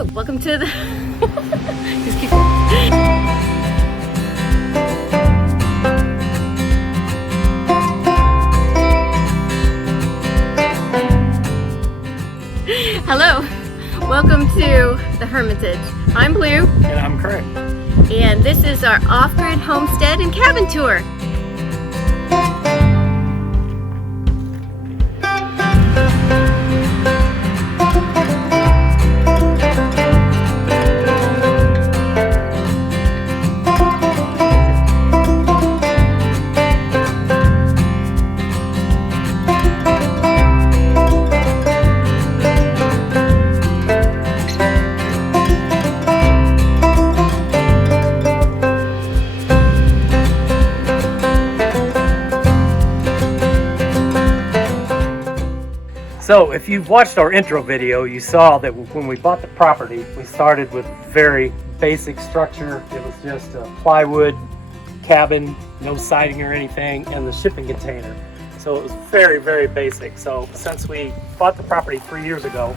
Hello, welcome to the just keep Hello, welcome to the Hermitage. I'm Blue. And I'm Craig. And this is our off-grid homestead and cabin tour. So if you've watched our intro video, you saw that when we bought the property, we started with very basic structure. It was just a plywood cabin, no siding or anything, and the shipping container. So it was very, very basic. So since we bought the property 3 years ago,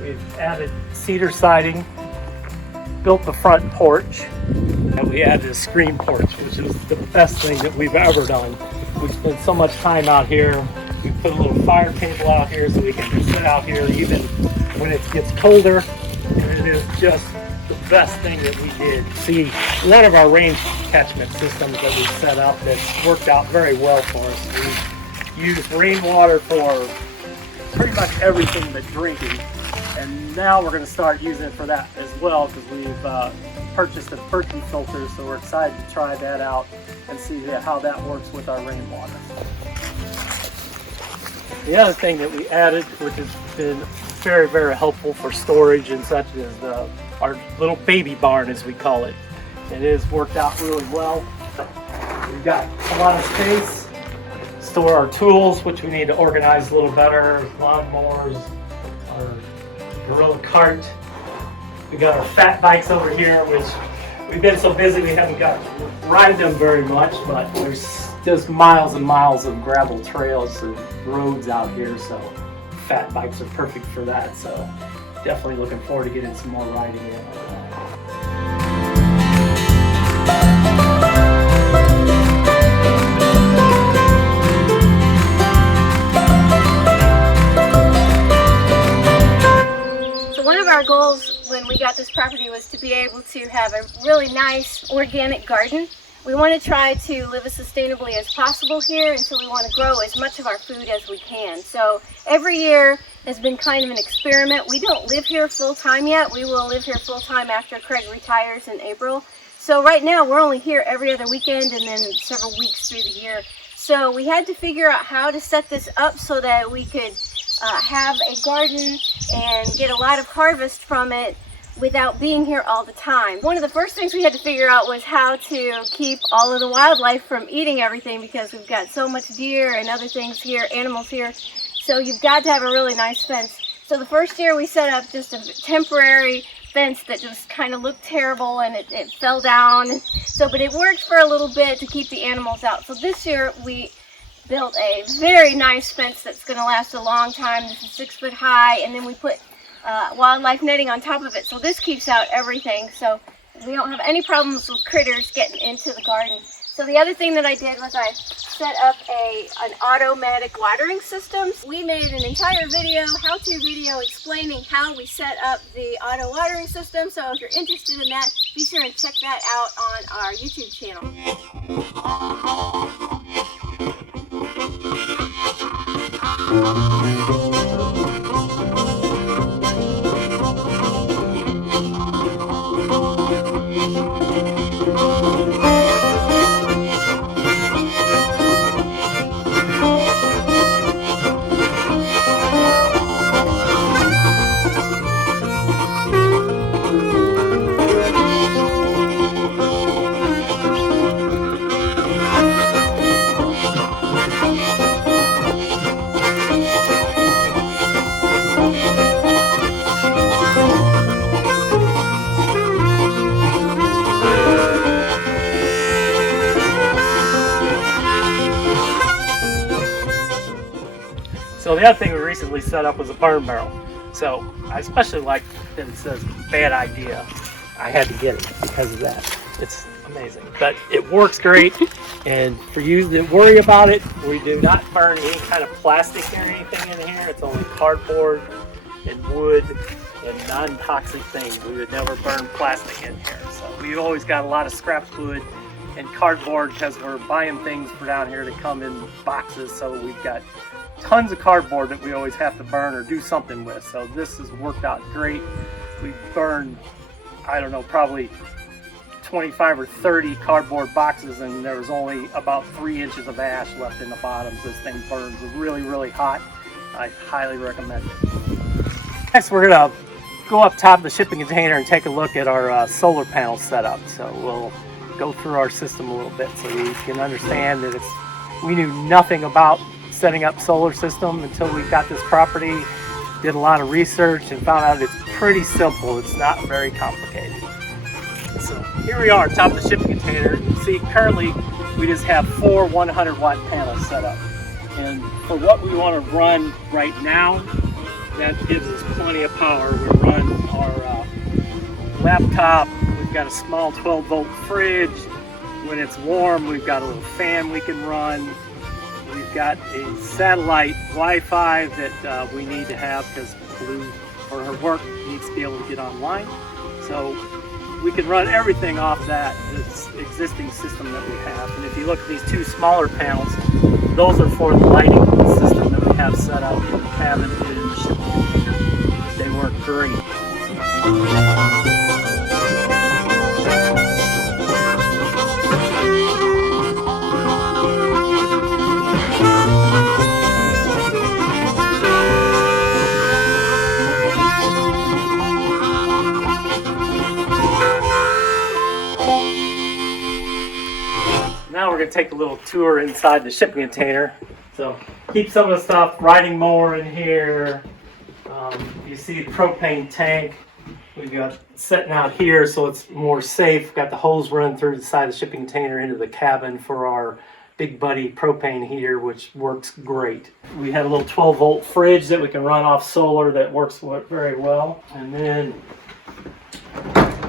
we've added cedar siding, built the front porch, and we added a screen porch, which is the best thing that we've ever done. We spent so much time out here. We put a little fire table out here so we can sit out here even when it gets colder, and it is just the best thing that we did. See, one of our rain catchment systems that we set up that's worked out very well for us. We use rainwater for pretty much everything but drinking, and now we're going to start using it for that as well because we've purchased a perky filter, so we're excited to try that out and see how that works with our rainwater. The other thing that we added, which has been very, very helpful for storage and such, is our little baby barn, as we call it. It has worked out really well. We've got a lot of space, store our tools, which we need to organize a little better, lawnmowers, our gorilla cart. We got our fat bikes over here, which we've been so busy we haven't got to ride them very much, but there's just miles and miles of gravel trails and roads out here, so fat bikes are perfect for that. So definitely looking forward to getting some more riding in. So one of our goals when we got this property was to be able to have a really nice organic garden. We want to try to live as sustainably as possible here, and so we want to grow as much of our food as we can. So every year has been kind of an experiment. We don't live here full-time yet. We will live here full-time after Craig retires in April. So right now we're only here every other weekend and then several weeks through the year. So we had to figure out how to set this up so that we could have a garden and get a lot of harvest from it without being here all the time. One of the first things we had to figure out was how to keep all of the wildlife from eating everything, because we've got so much deer and other things here, animals here. So you've got to have a really nice fence. So the first year we set up just a temporary fence that just kind of looked terrible, and it fell down. So, but it worked for a little bit to keep the animals out. So this year we built a very nice fence that's going to last a long time. This is 6 foot high, and then we put wildlife netting on top of it, so this keeps out everything, so we don't have any problems with critters getting into the garden. So the other thing that I did was I set up an automatic watering system. We made an entire video, how-to video, explaining how we set up the auto watering system, so if you're interested in that, be sure and check that out on our YouTube channel. So the other thing we recently set up was a burn barrel. So I especially like that it says bad idea, I had to get it because of that. It's amazing, but it works great. And for you that worry about it, we do not burn any kind of plastic or anything in here. It's only cardboard and wood and non-toxic things. We would never burn plastic in here. So we've always got a lot of scrap wood and cardboard because we're buying things for down here to come in boxes. So we've got tons of cardboard that we always have to burn or do something with. So this has worked out great. We've burned, I don't know, probably 25 or 30 cardboard boxes, and there was only about 3 inches of ash left in the bottoms. This thing burns really, really hot. I highly recommend it. Next, we're gonna go up top of the shipping container and take a look at our solar panel setup. So we'll go through our system a little bit so you can understand that we knew nothing about setting up solar system until we got this property, did a lot of research, and found out it's pretty simple. It's not very complicated. So here we are, top of the shipping container. You can see currently we just have 4 100-watt panels set up. And for what we want to run right now, that gives us plenty of power. We run our laptop, we've got a small 12-volt fridge. When it's warm, we've got a little fan we can run. We've got a satellite Wi-Fi that we need to have because Blue, for her work, needs to be able to get online. So we can run everything off this existing system that we have. And if you look at these 2 smaller panels, those are for the lighting system that we have set up in the cabin and in the shipping container. They work great. Now we're going to take a little tour inside the shipping container. So keep some of the stuff, riding mower in here. You see the propane tank we've got setting out here so it's more safe. Got the hose running through the side of the shipping container into the cabin for our Big Buddy propane heater, which works great. We have a little 12-volt fridge that we can run off solar that works very well. And then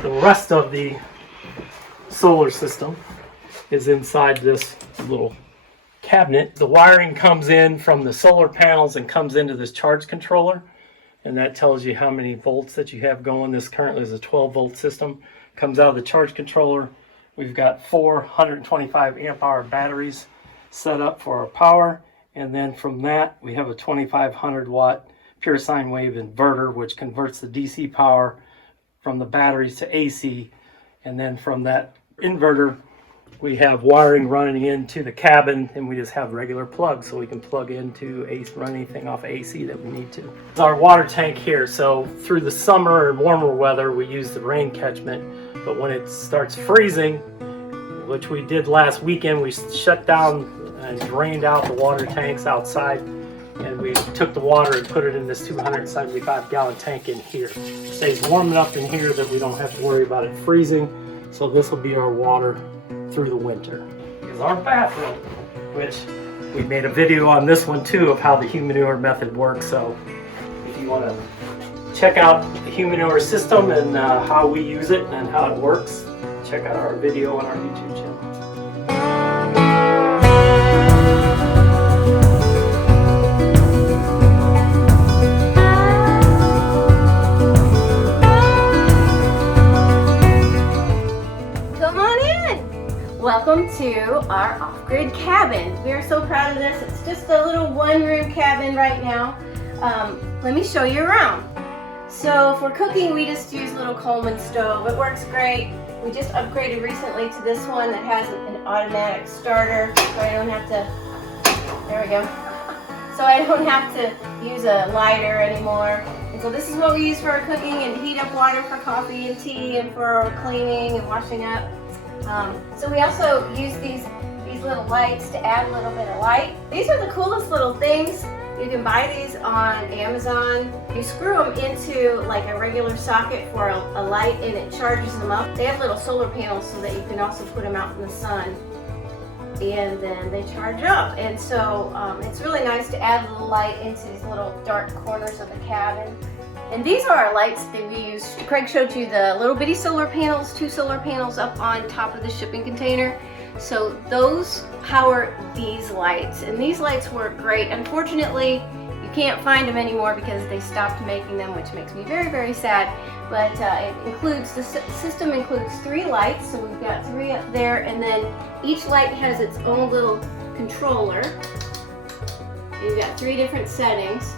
the rest of the solar system is inside this little cabinet. The wiring comes in from the solar panels and comes into this charge controller, and that tells you how many volts that you have going. This currently is a 12-volt system. Comes out of the charge controller. We've got 4 125 amp hour batteries set up for our power, and then from that we have a 2500 watt pure sine wave inverter which converts the DC power from the batteries to AC, and then from that inverter we have wiring running into the cabin, and we just have regular plugs so we can plug into run anything off AC that we need to. It's our water tank here. So through the summer and warmer weather we use the rain catchment, but when it starts freezing, which we did last weekend, we shut down and drained out the water tanks outside, and we took the water and put it in this 275 gallon tank in here. It stays warm enough in here that we don't have to worry about it freezing. So this will be our water through the winter. Is our bathroom, which we made a video on this one too of how the humanure method works. So if you want to check out the humanure system and how we use it and how it works, check out our video on our YouTube channel. Welcome to our off-grid cabin. We are so proud of this. It's just a little one-room cabin right now. Let me show you around. So for cooking, we just use a little Coleman stove. It works great. We just upgraded recently to this one that has an automatic starter, so I don't have to, there we go. So I don't have to use a lighter anymore. And so this is what we use for our cooking and to heat up water for coffee and tea and for our cleaning and washing up. So we also use these little lights to add a little bit of light. These are the coolest little things. You can buy these on Amazon. You screw them into like a regular socket for a light and it charges them up. They have little solar panels so that you can also put them out in the sun and then they charge up. And so it's really nice to add a little light into these little dark corners of the cabin. And these are our lights that we use. Craig showed you the little bitty solar panels, 2 solar panels up on top of the shipping container. So those power these lights, and these lights work great. Unfortunately, you can't find them anymore because they stopped making them, which makes me very, very sad. But it includes, the system includes 3 lights, so we've got 3 up there, and then each light has its own little controller. You've got 3 different settings,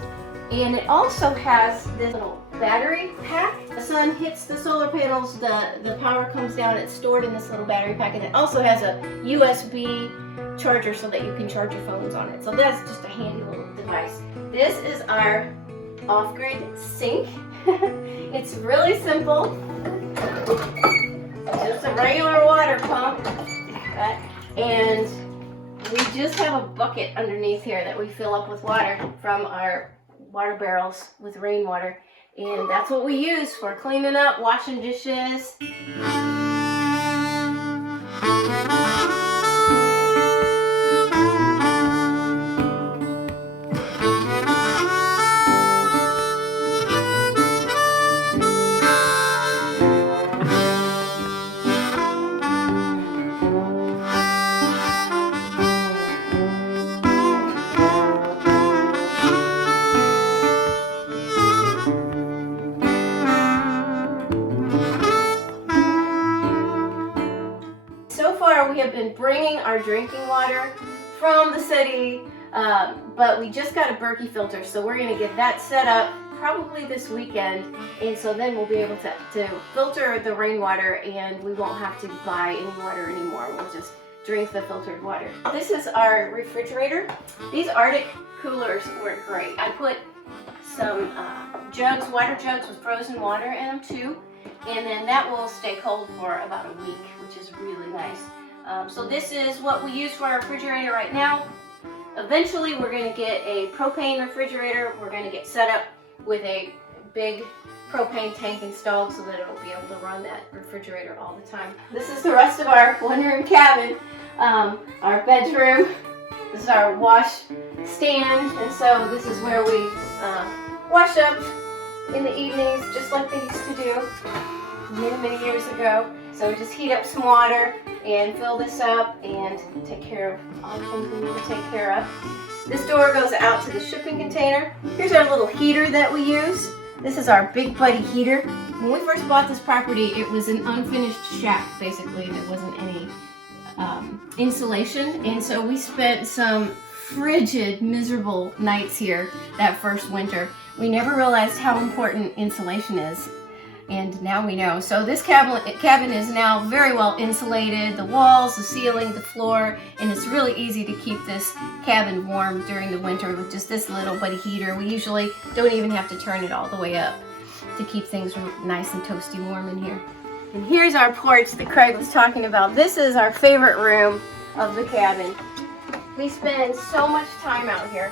and it also has this little battery pack. The sun hits the solar panels, the power comes down, it's stored in this little battery pack, and it also has a USB charger so that you can charge your phones on it. So that's just a handy little device. This is our off-grid sink. It's really simple. Just a regular water pump, and we just have a bucket underneath here that we fill up with water from our water barrels with rainwater, and that's what we use for cleaning up, washing dishes. We have been bringing our drinking water from the city, but we just got a Berkey filter, so we're going to get that set up probably this weekend, and so then we'll be able to filter the rainwater, and we won't have to buy any water anymore. We'll just drink the filtered water. This is our refrigerator. These Arctic coolers work great. I put some water jugs with frozen water in them too, and then that will stay cold for about a week, which is really nice. So this is what we use for our refrigerator right now. Eventually we're going to get a propane refrigerator. We're going to get set up with a big propane tank installed so that it will be able to run that refrigerator all the time. This is the rest of our 1-room cabin, our bedroom. This is our wash stand, and so this is where we wash up in the evenings, just like they used to do many years ago. So we just heat up some water and fill this up and take care of all the things we need to take care of. This door goes out to the shipping container. Here's our little heater that we use. This is our Big Buddy heater. When we first bought this property, it was an unfinished shack, basically. There wasn't any insulation, and so we spent some frigid, miserable nights here that first winter. We never realized how important insulation is, and now we know. So this cabin is now very well insulated, the walls, the ceiling, the floor, and it's really easy to keep this cabin warm during the winter with just this little buddy heater. We usually don't even have to turn it all the way up to keep things nice and toasty warm in here. And here's our porch that Craig was talking about. This is our favorite room of the cabin. We spend so much time out here.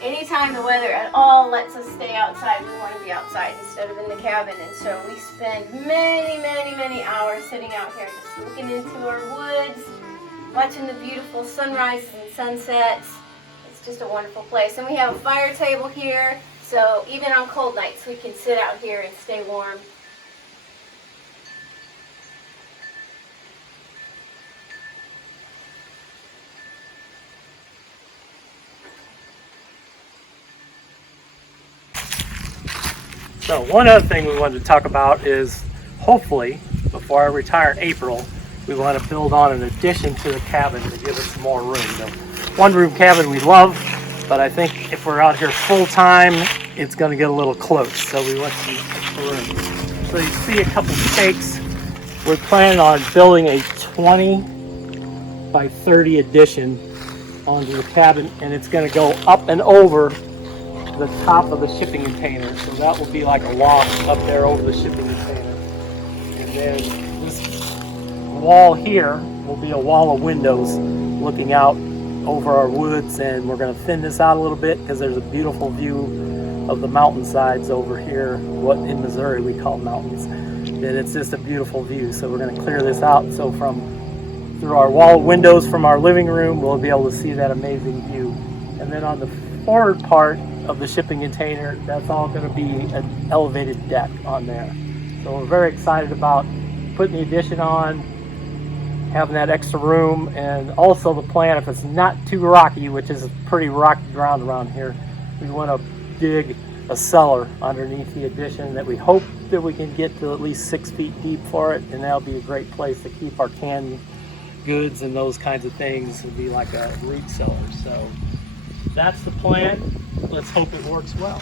Anytime the weather at all lets us stay outside, we want to be outside instead of in the cabin. And so we spend many hours sitting out here just looking into our woods, watching the beautiful sunrises and sunsets. It's just a wonderful place. And we have a fire table here, so even on cold nights we can sit out here and stay warm. So one other thing we wanted to talk about is, hopefully, before I retire in April, we want to build on an addition to the cabin to give us more room. The 1-room cabin we love, but I think if we're out here full time, it's going to get a little close. So we want some extra room. So you see a couple stakes. We're planning on building a 20 by 30 addition onto the cabin, and it's going to go up and over the top of the shipping container, so that will be like a loft up there over the shipping container. And then this wall here will be a wall of windows looking out over our woods, and we're going to thin this out a little bit because there's a beautiful view of the mountainsides over here, what in Missouri we call mountains, and it's just a beautiful view. So we're going to clear this out, so through our wall of windows from our living room we'll be able to see that amazing view. And then on the forward part of the shipping container, that's all going to be an elevated deck on there. So we're very excited about putting the addition on, having that extra room, and also the plan, if it's not too rocky, which is pretty rocky ground around here, we want to dig a cellar underneath the addition that we hope that we can get to at least 6 feet deep for it, and that'll be a great place to keep our canned goods and those kinds of things. It'll be like a root cellar. So that's the plan. Let's hope it works well.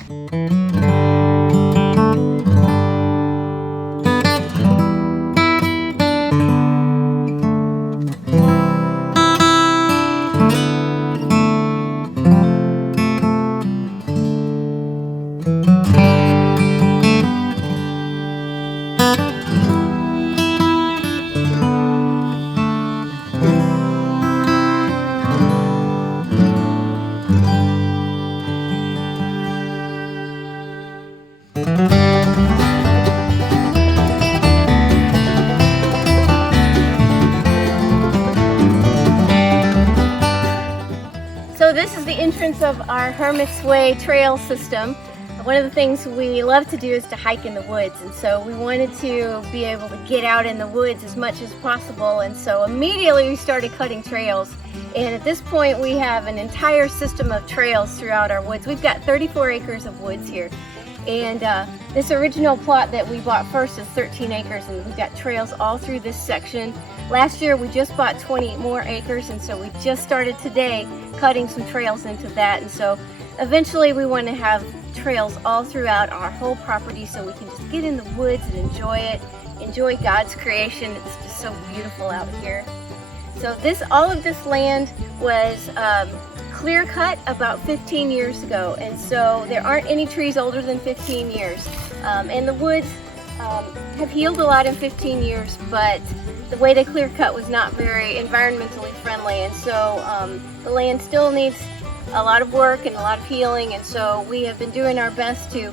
So this is the entrance of our Hermit's Way trail system. One of the things we love to do is to hike in the woods, and so we wanted to be able to get out in the woods as much as possible, and so immediately we started cutting trails. And at this point we have an entire system of trails throughout our woods. We've got 34 acres of woods here, and this original plot that we bought first is 13 acres, and we've got trails all through this section. Last year we just bought 20 more acres, and so we just started today cutting some trails into that, and so eventually we want to have trails all throughout our whole property so we can just get in the woods and enjoy it, enjoy God's creation. It's just so beautiful out here. So all of this land was clear cut about 15 years ago, and so there aren't any trees older than 15 years. And the woods have healed a lot in 15 years, but the way they clear cut was not very environmentally friendly, and so the land still needs a lot of work and a lot of healing, and so we have been doing our best to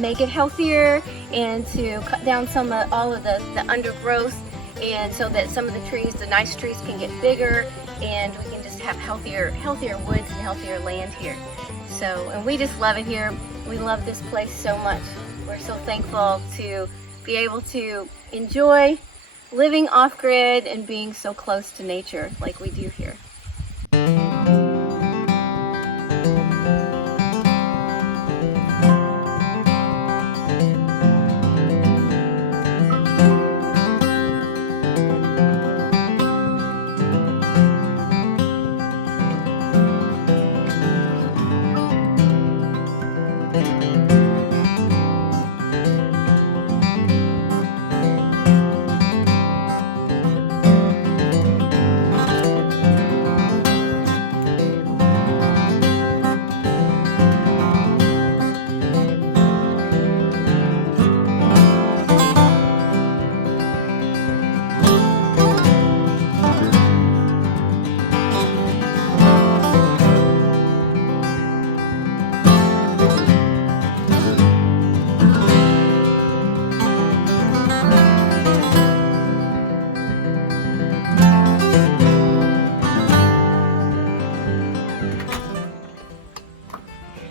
make it healthier and to cut down all of the undergrowth, and so that some of the trees, the nice trees, can get bigger and we can just have healthier woods and healthier land here. So, and we just love it here. We love this place so much. We're so thankful to be able to enjoy living off-grid and being so close to nature like we do here.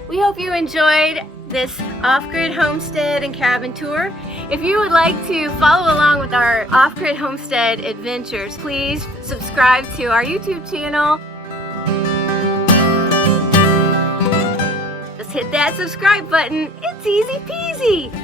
We hope you enjoyed this off-grid homestead and cabin tour. If you would like to follow along with our off-grid homestead adventures, please subscribe to our YouTube channel. Just hit that subscribe button. It's easy peasy.